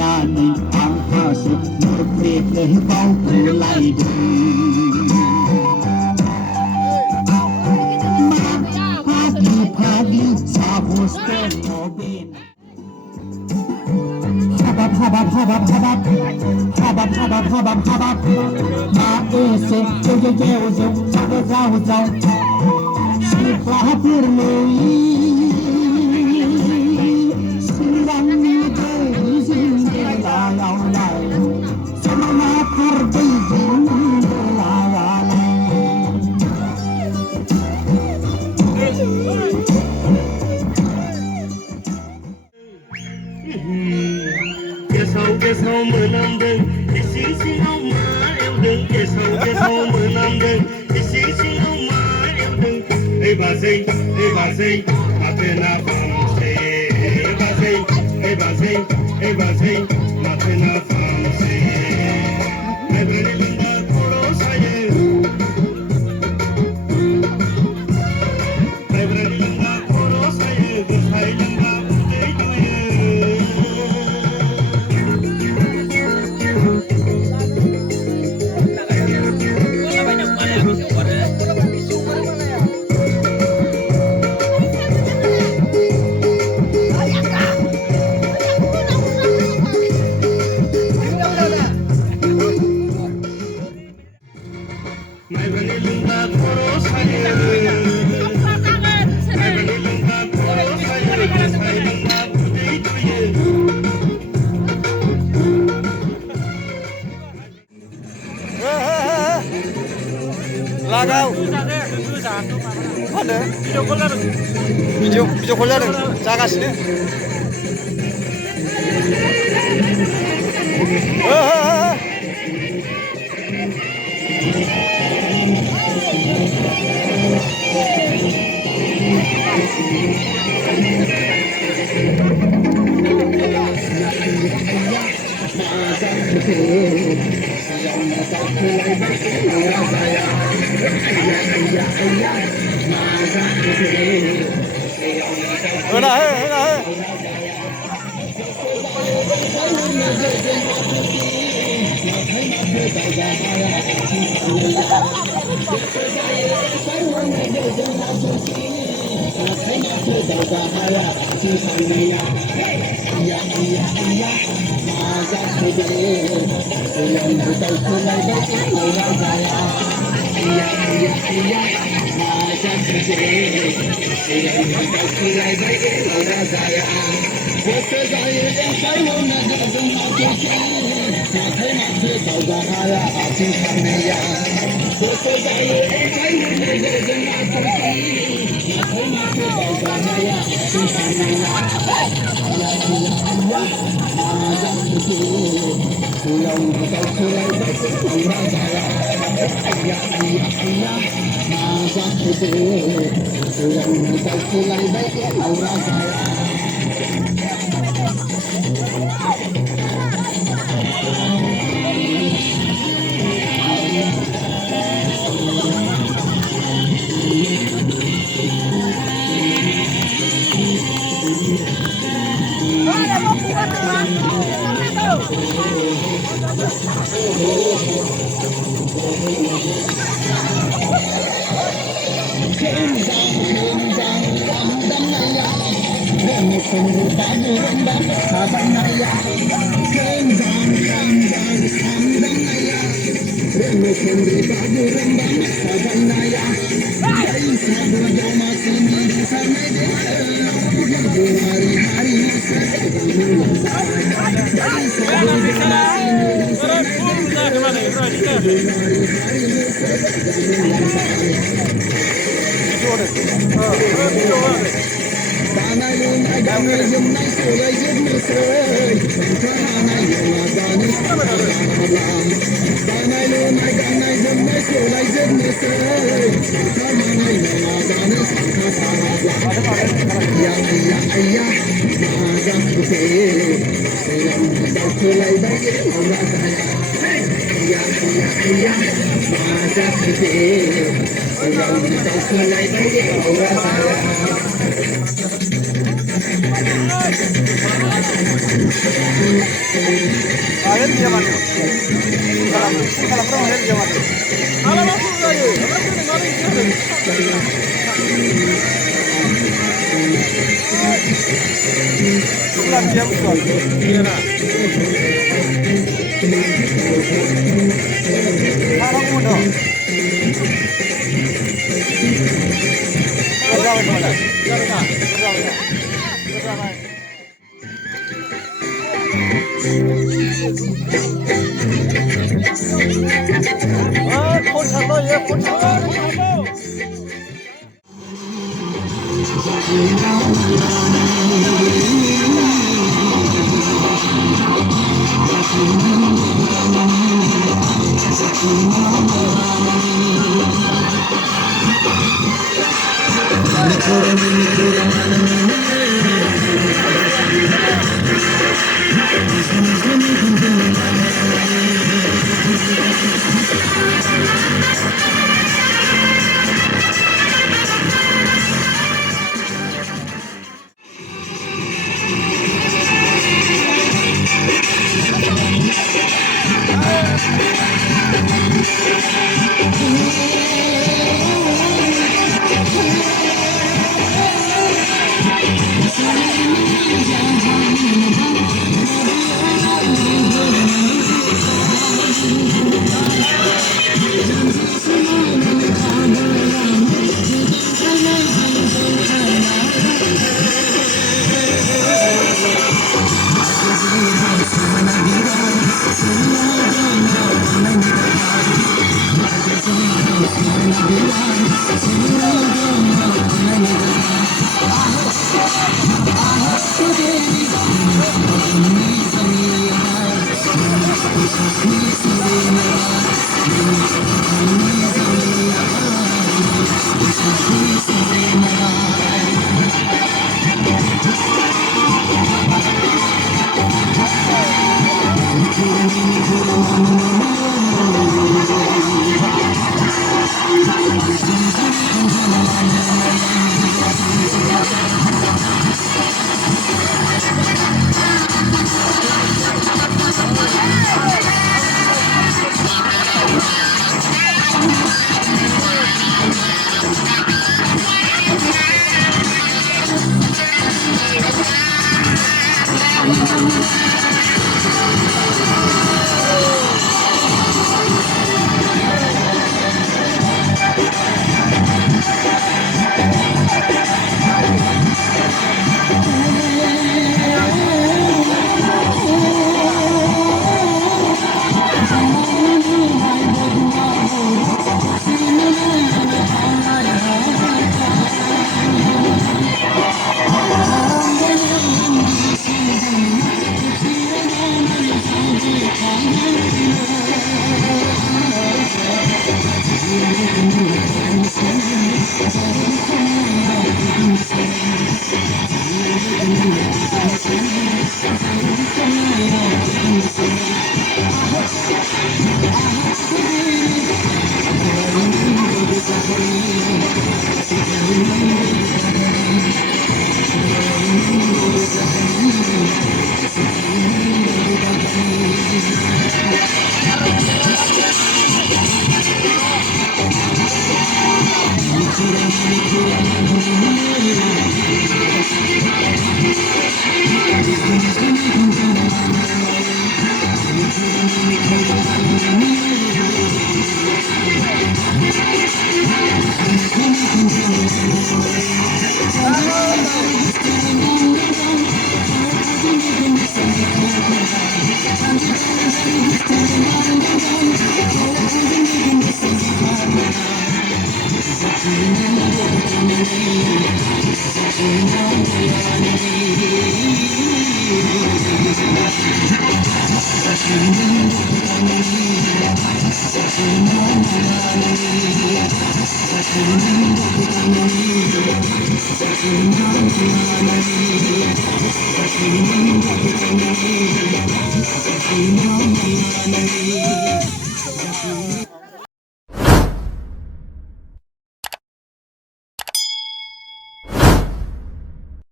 Nani ang kaso murplit lehibaw kulay din pagi-pagi sa hostel mobil habab maese yo zao sifla firmei sindang ni izin layau lai semana terbizin layau Kesau menandeng di sisi rumah em đừng kesau menandeng di sisi rumah em đừng hey bà sinh mà tên là phạm sĩ hey bà sinh mà tên là phạm sĩ hey bà đi lên đã cô đô sa ye hey bà đi lên đã cô đô sa ye good hay lên đã để cho ye Lagaw. Ada? Video call ada. जागासिनो. Akhirnya dia mati. Kalau perang akhirnya dia mati. Kalau masuk lagi, orang itu ngapain dia? Pulang dia musuh. Iya nak. Kalau muda. Berapa mana? Berapa? Con thằng ơi, con thằng ơi.